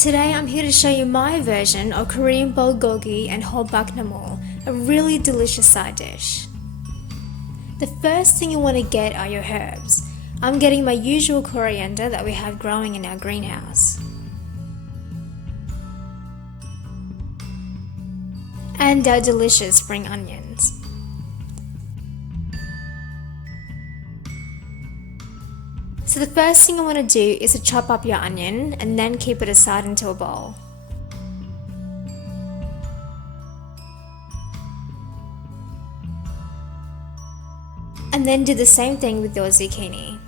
Today I'm here to show you my version of Korean bulgogi and hobbak namul, a really delicious side dish. The first thing you want to get are your herbs. I'm getting my usual coriander that we have growing in our greenhouse. And our delicious spring onions. So the first thing I want to do is to chop up your onion and then keep it aside into a bowl. And then do the same thing with your zucchini.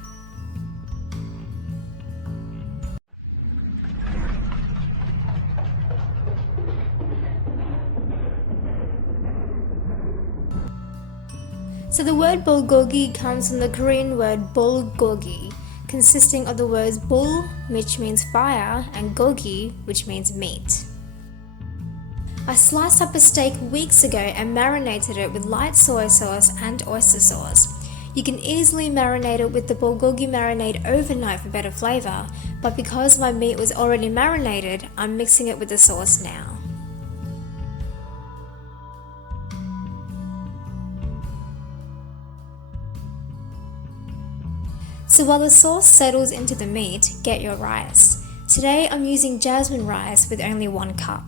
So the word bulgogi comes from the Korean word bulgogi, consisting of the words bul, which means fire, and gogi, which means meat. I sliced up a steak weeks ago and marinated it with light soy sauce and oyster sauce. You can easily marinate it with the bulgogi marinade overnight for better flavor, but because my meat was already marinated, I'm mixing it with the sauce now. So while the sauce settles into the meat, get your rice. Today I'm using jasmine rice with only 1 cup.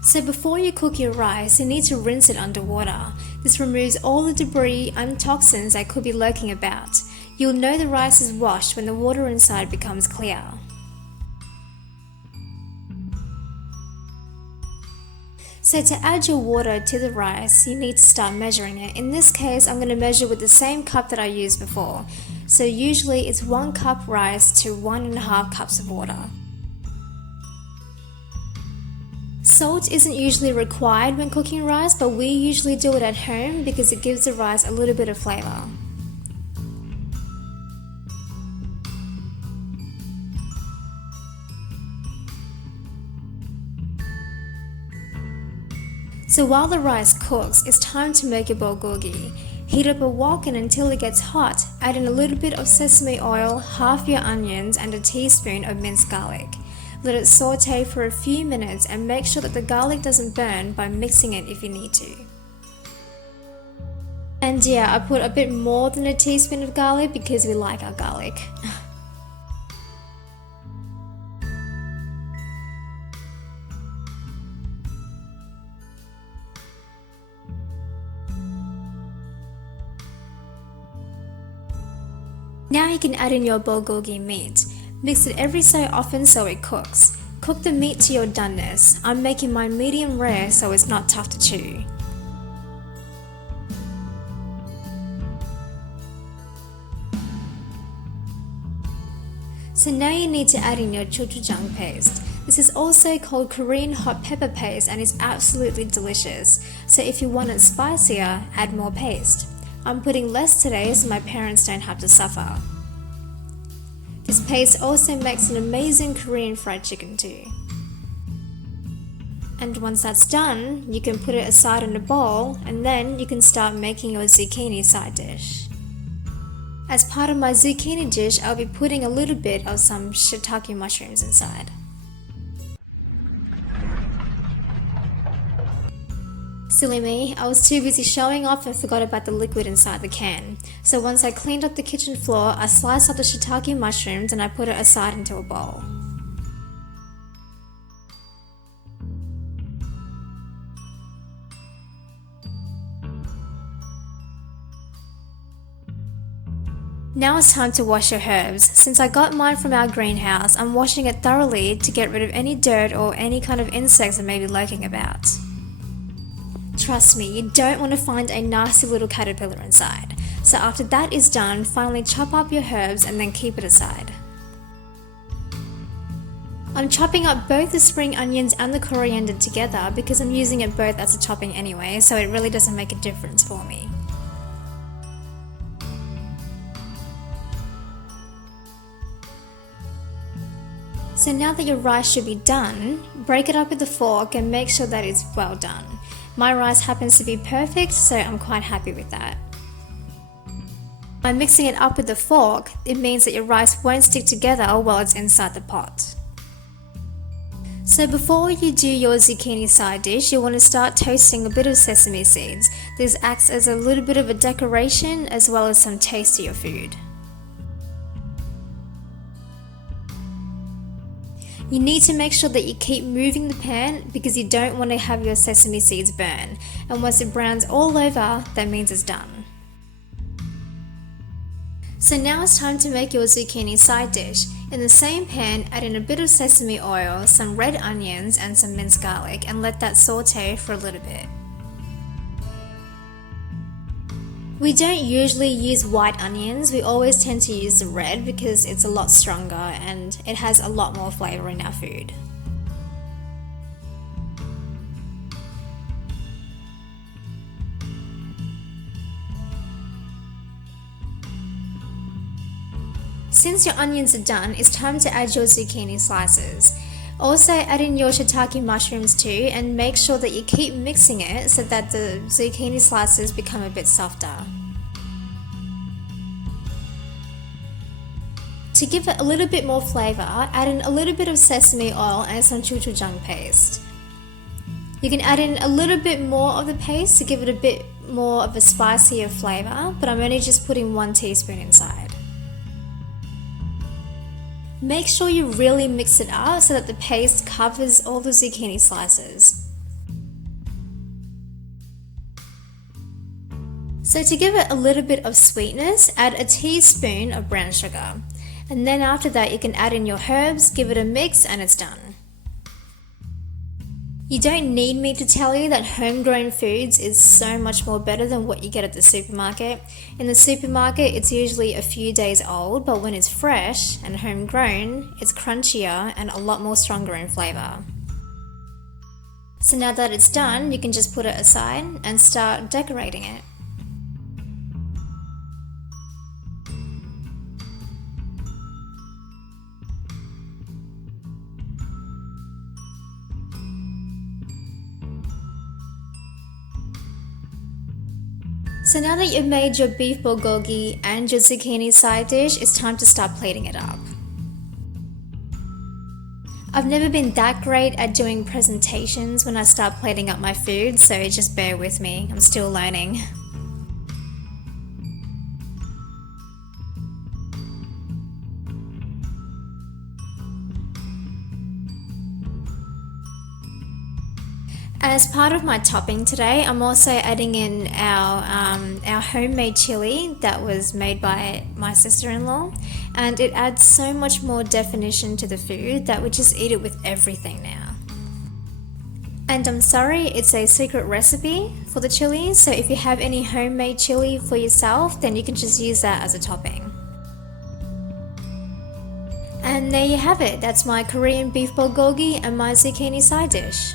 So before you cook your rice, you need to rinse it under water. This removes all the debris and toxins that could be lurking about. You'll know the rice is washed when the water inside becomes clear. So to add your water to the rice, you need to start measuring it. In this case, I'm going to measure with the same cup that I used before. So usually it's 1 cup rice to 1.5 cups of water. Salt isn't usually required when cooking rice, but we usually do it at home because it gives the rice a little bit of flavor. So while the rice cooks, it's time to make your bulgogi. Heat up a wok and until it gets hot, add in a little bit of sesame oil, half your onions and a teaspoon of minced garlic. Let it saute for a few minutes and make sure that the garlic doesn't burn by mixing it if you need to. And yeah, I put a bit more than a teaspoon of garlic because we like our garlic. Now you can add in your bulgogi meat. Mix it every so often so it cooks. Cook the meat to your doneness. I'm making mine medium rare so it's not tough to chew. So now you need to add in your gochujang paste. This is also called Korean hot pepper paste and is absolutely delicious. So if you want it spicier, add more paste. I'm putting less today so my parents don't have to suffer. This paste also makes an amazing Korean fried chicken too. And once that's done, you can put it aside in a bowl and then you can start making your zucchini side dish. As part of my zucchini dish, I'll be putting a little bit of some shiitake mushrooms inside. Silly me, I was too busy showing off and forgot about the liquid inside the can. So once I cleaned up the kitchen floor, I sliced up the shiitake mushrooms and I put it aside into a bowl. Now it's time to wash your herbs. Since I got mine from our greenhouse, I'm washing it thoroughly to get rid of any dirt or any kind of insects that may be lurking about. Trust me, you don't want to find a nasty little caterpillar inside. So after that is done, finally chop up your herbs and then keep it aside. I'm chopping up both the spring onions and the coriander together because I'm using it both as a topping anyway, so it really doesn't make a difference for me. So now that your rice should be done, break it up with a fork and make sure that it's well done. My rice happens to be perfect, so I'm quite happy with that. By mixing it up with a fork, it means that your rice won't stick together while it's inside the pot. So before you do your zucchini side dish, you want to start toasting a bit of sesame seeds. This acts as a little bit of a decoration as well as some taste to your food. You need to make sure that you keep moving the pan because you don't want to have your sesame seeds burn. And once it browns all over, that means it's done. So now it's time to make your zucchini side dish. In the same pan, add in a bit of sesame oil, some red onions and some minced garlic and let that saute for a little bit. We don't usually use white onions, we always tend to use the red because it's a lot stronger and it has a lot more flavour in our food. Since your onions are done, it's time to add your zucchini slices. Also add in your shiitake mushrooms too and make sure that you keep mixing it so that the zucchini slices become a bit softer. To give it a little bit more flavour, add in a little bit of sesame oil and some gochujang paste. You can add in a little bit more of the paste to give it a bit more of a spicier flavour, but I'm only just putting 1 teaspoon inside. Make sure you really mix it up so that the paste covers all the zucchini slices. So to give it a little bit of sweetness, add a teaspoon of brown sugar. And then after that you can add in your herbs, give it a mix and it's done. You don't need me to tell you that homegrown foods is so much more better than what you get at the supermarket. In the supermarket, it's usually a few days old, but when it's fresh and homegrown, it's crunchier and a lot more stronger in flavour. So now that it's done, you can just put it aside and start decorating it. So now that you've made your beef bulgogi and your zucchini side dish, it's time to start plating it up. I've never been that great at doing presentations when I start plating up my food, so just bear with me, I'm still learning. As part of my topping today, I'm also adding in our homemade chili that was made by my sister-in-law, and it adds so much more definition to the food that we just eat it with everything now. And I'm sorry, it's a secret recipe for the chili, so if you have any homemade chili for yourself, then you can just use that as a topping. And there you have it, that's my Korean beef bulgogi and my zucchini side dish.